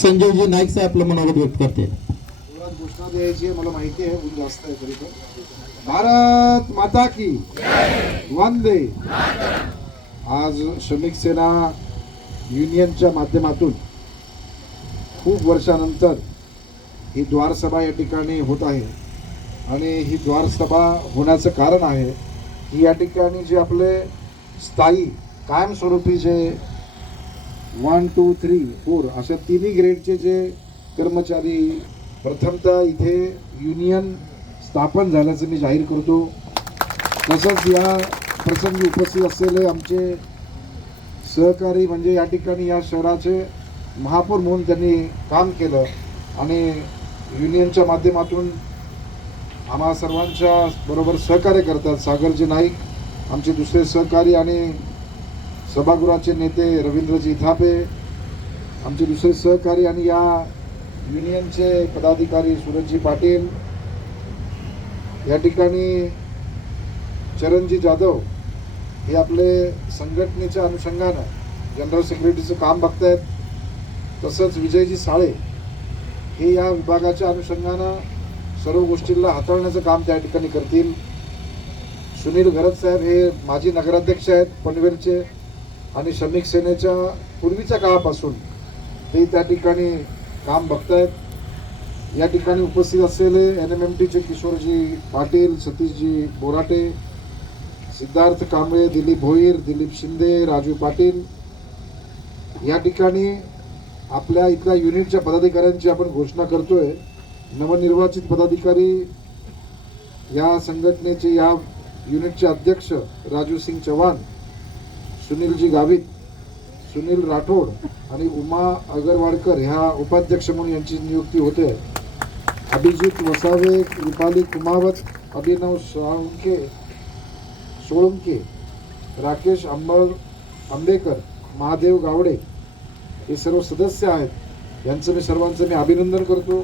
संजयजी नाईक साहेब आपलं मनोगत व्यक्त करते. घोषणा द्यायची आहे, मला माहिती आहे ऊन जास्त आहे तरी पण. भारत माता की वंदे. आज श्रमिक सेना युनियनच्या माध्यमातून खूप वर्षानंतर ही द्वार सभा या ठिकाणी होत आहे आणि ही द्वार सभा होण्याचं कारण आहे की या ठिकाणी जे आपले स्थायी कायमस्वरूपी जे 1, 2, 3, 4 अशा तिन्ही ग्रेडचे जे कर्मचारी प्रथमतः इथे युनियन स्थापन झाल्याचं मी जाहीर करतो. तसंच या प्रसंगी उपस्थित असलेले आमचे सहकारी म्हणजे या ठिकाणी या शहराचे महापौर म्हणून त्यांनी काम केलं आणि युनियनच्या माध्यमातून आम्हा सर्वांच्या बरोबर सहकार्य करतात. सागरजी नाईक आमचे दुसरे सहकारी आणि सभागृहाचे नेते रवींद्रजी थापे आमचे दुसरे सहकारी आणि या युनियनचे पदाधिकारी सूरजजी पाटील, या ठिकाणी चरणजी जाधव हे आपले संघटनेच्या अनुषंगानं जनरल सेक्रेटरीचं काम बघतायत. तसंच विजयजी साळे हे या विभागाच्या अनुषंगानं सर्व गोष्टींना हाताळण्याचं काम त्या ठिकाणी करतील. सुनील घरत साहेब हे माजी नगराध्यक्ष आहेत पनवेलचे आणि श्रमिक सेनेच्या पूर्वीच्या काळापासून ते त्या ठिकाणी काम बघतायत. या ठिकाणी उपस्थित असलेले NMMTचे किशोरजी पाटील, सतीशजी बोराटे, सिद्धार्थ कांबळे, दिलीप भोईर, दिलीप शिंदे, राजू पाटील, या ठिकाणी आपल्या इथल्या युनिटच्या पदाधिकाऱ्यांची आपण घोषणा करतोय. नवनिर्वाचित पदाधिकारी या संघटनेचे या युनिटचे अध्यक्ष राजू सिंग चव्हाण, सुनीलजी गावित, सुनील राठोड आणि उमा अगरवाडकर ह्या उपाध्यक्ष म्हणून यांची नियुक्ती होते. अभिजित वसावे, कृपाली कुमावत, अभिनव सोळंके, राकेश आंबेकर, महादेव गावडे हे सर्व सदस्य आहेत. यांचं मी सर्वांचं अभिनंदन करतो.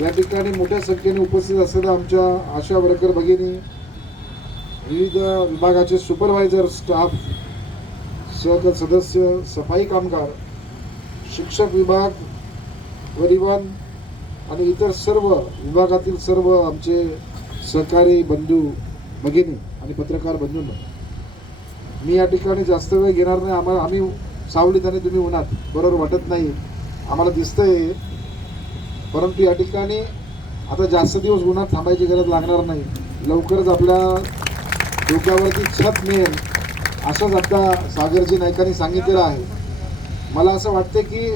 या ठिकाणी मोठ्या संख्येने उपस्थित असलेल्या आमच्या आशा वर्कर भगिनी, विविध विभागाचे सुपरवायझर, स्टाफ, सदस्य, सफाई कामगार, शिक्षक विभाग, परिवहन आणि इतर सर्व विभागातील सर्व आमचे सहकारी बंधू भगिनी आणि पत्रकार बंधूंना मी या ठिकाणी जास्त वेळ घेणार नाही. आम्ही सावलीत आणि तुम्ही उन्हात, बरोबर वाटत नाही आम्हाला दिसतंय, परंतु या ठिकाणी आता जास्त दिवस उन्हात थांबायची गरज लागणार नाही. लवकरच आपल्या डोक्यावरती छत मिळेल असंच आता सागरजी नाईकांनी सांगितलेलं आहे. मला असं वाटतं की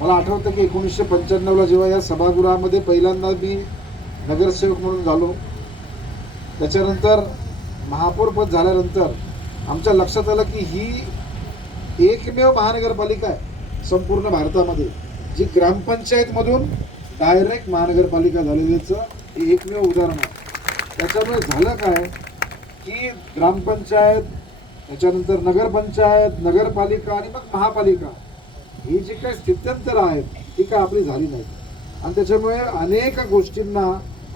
मला आठवतं की 1995ला जेव्हा या सभागृहामध्ये पहिल्यांदा मी नगरसेवक म्हणून झालो, त्याच्यानंतर महापौरपद झाल्यानंतर आमच्या लक्षात आलं की ही एकमेव महानगरपालिका आहे संपूर्ण भारतामध्ये जी ग्रामपंचायतमधून डायरेक्ट महानगरपालिका झालेल्याचं हे एकमेव उदाहरण आहे. त्याच्यामुळे झालं काय की ग्रामपंचायत, त्याच्यानंतर नगरपंचायत, नगरपालिका आणि मग महापालिका ही जी काही स्थित्यंतर आहेत ती काय आपली झाली नाही आणि त्याच्यामुळे अनेक गोष्टींना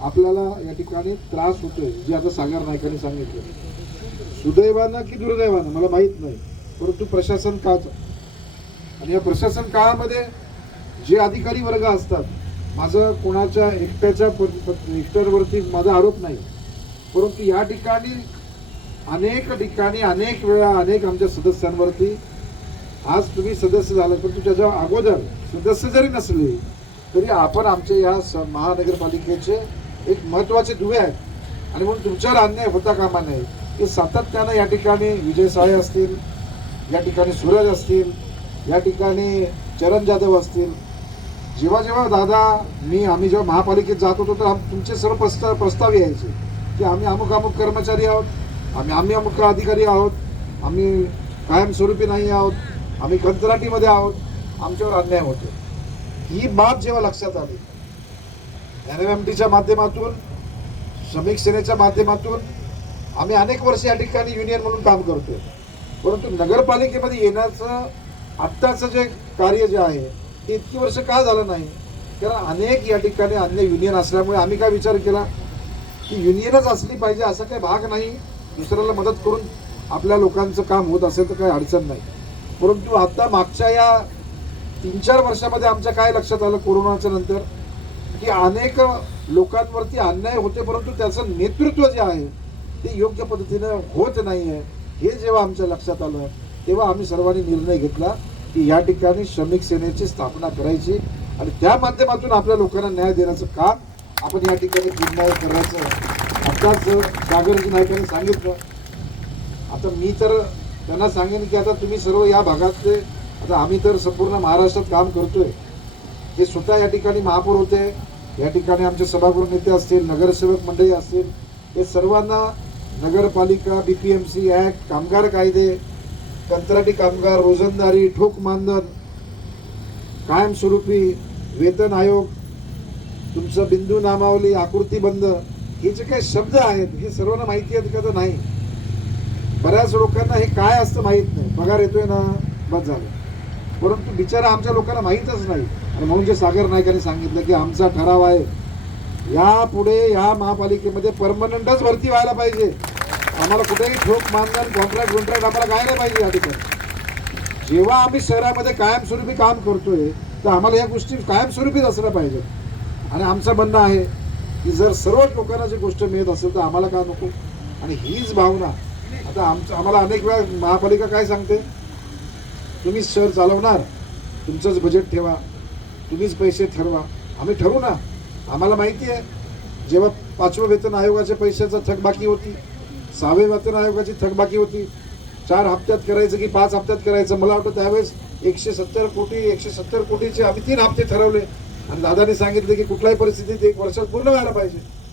आपल्याला या ठिकाणी त्रास होतोय, जे आता सागर नाईकांनी सांगितलं. सुदैवानं की दुर्दैवानं मला माहीत नाही, परंतु प्रशासन काळाचं आणि या प्रशासन काळामध्ये जे अधिकारी वर्ग असतात, माझं कोणाच्या एकट्यावरती माझा आरोप नाही, परंतु या ठिकाणी अनेक वेळा अनेक आमच्या सदस्यांवरती, आज तुम्ही सदस्य झाले परंतु त्याच्या अगोदर सदस्य जरी नसले तरी आपण आमचे या महानगरपालिकेचे एक महत्त्वाचे दुवे आहेत आणि म्हणून तुमच्यावर अन्याय होता कामा नये. हे सातत्यानं या ठिकाणी विजय साळे असतील, या ठिकाणी सूरज असतील, या ठिकाणी चरण जाधव असतील, जेव्हा दादा आम्ही जेव्हा महापालिकेत जात होतो तर तुमचे सर्व प्रस्ताव यायचे की आम्ही अमुक कर्मचारी आहोत, आम्ही अमुक अधिकारी आहोत, आम्ही कायमस्वरूपी नाही आहोत, आम्ही कंत्राटीमध्ये आहोत, आमच्यावर अन्याय होतो. ही बाब जेव्हा लक्षात आली, NMMTच्या माध्यमातून, श्रमिक सेनेच्या माध्यमातून आम्ही अनेक वर्ष या ठिकाणी युनियन म्हणून काम करतोय, परंतु नगरपालिकेमध्ये येण्याचं आत्ताचं जे कार्य जे आहे ते इतकी वर्ष का झालं नाही, कारण अनेक या ठिकाणी अन्य युनियन असल्यामुळे आम्ही काय विचार केला की युनियनच असली पाहिजे असा काही भाग नाही. दुसऱ्याला मदत करून आपल्या लोकांचं काम होत असेल तर काही अडचण नाही. परंतु आता मागच्या या 3-4 वर्षामध्ये आमच्या काय लक्षात आलं कोरोनाच्या नंतर की अनेक लोकांवरती अन्याय होते, परंतु त्याचं नेतृत्व जे आहे ते योग्य पद्धतीनं होत नाही आहे. हे जेव्हा आमच्या लक्षात आलं तेव्हा आम्ही सर्वांनी निर्णय घेतला की या ठिकाणी श्रमिक सेनेची स्थापना करायची आणि त्या माध्यमातून आपल्या लोकांना न्याय देण्याचं काम आपण या ठिकाणी पूर्ण करायचं. आताच सागरजी नाईकांनी सांगितलं. आता मी तर त्यांना सांगेन की आता तुम्ही सर्व या भागातले, आता आम्ही तर संपूर्ण महाराष्ट्रात काम करतोय, जे स्वतः या ठिकाणी महापौर होते, या ठिकाणी आमचे सभागृह नेते असतील, नगरसेवक मंडळी असतील, हे सर्वांना नगरपालिका, BPMC ॲक्ट, कामगार कायदे, कंत्राटी कामगार, रोजंदारी, ठोक मानधन, कायमस्वरूपी वेतन आयोग, तुमचं बिंदू नामावली, आकृती बंद, हे जे काही शब्द आहेत हे सर्वांना माहिती आहेत का? तर नाही. बऱ्याच लोकांना हे काय असतं माहीत नाही. पगार येतोय ना, बस झालं. परंतु बिचारा आमच्या लोकांना माहीतच नाही. आणि म्हणून जे सागर नाईकांनी सांगितलं की आमचा ठराव आहे, यापुढे या महापालिकेमध्ये परमनंटच भरती व्हायला पाहिजे. आम्हाला कुठेही ठोक मानधन, कॉन्ट्रॅक्ट आम्हाला काय नाही पाहिजे. या ठिकाणी जेव्हा आम्ही शहरामध्ये कायमस्वरूपी काम करतोय तर आम्हाला या गोष्टी कायमस्वरूपीच असल्या पाहिजेत. आणि आमचं म्हणणं आहे की जर सर्वच लोकांना जी गोष्ट मिळत असेल तर आम्हाला का नको. आणि हीच भावना आता आम्हाला अनेक वेळा महापालिका काय सांगते, तुम्हीच शहर चालवणार, तुमचंच बजेट ठेवा, तुम्हीच पैसे ठरवा. आम्ही ठरवू ना. आम्हाला माहिती आहे जेव्हा 5व्या वेतन आयोगाच्या पैशाचा थकबाकी होती, 6व्या वेतन आयोगाची थकबाकी होती, 4 हप्त्यात करायचं की 5 हप्त्यात करायचं, मला वाटतं त्यावेळेस 170 कोटीचे आम्ही 3 हप्ते ठरवले. आणि दादानी सांगितले की कुठल्याही परिस्थितीत 1 वर्षात पूर्ण व्हायला पाहिजे.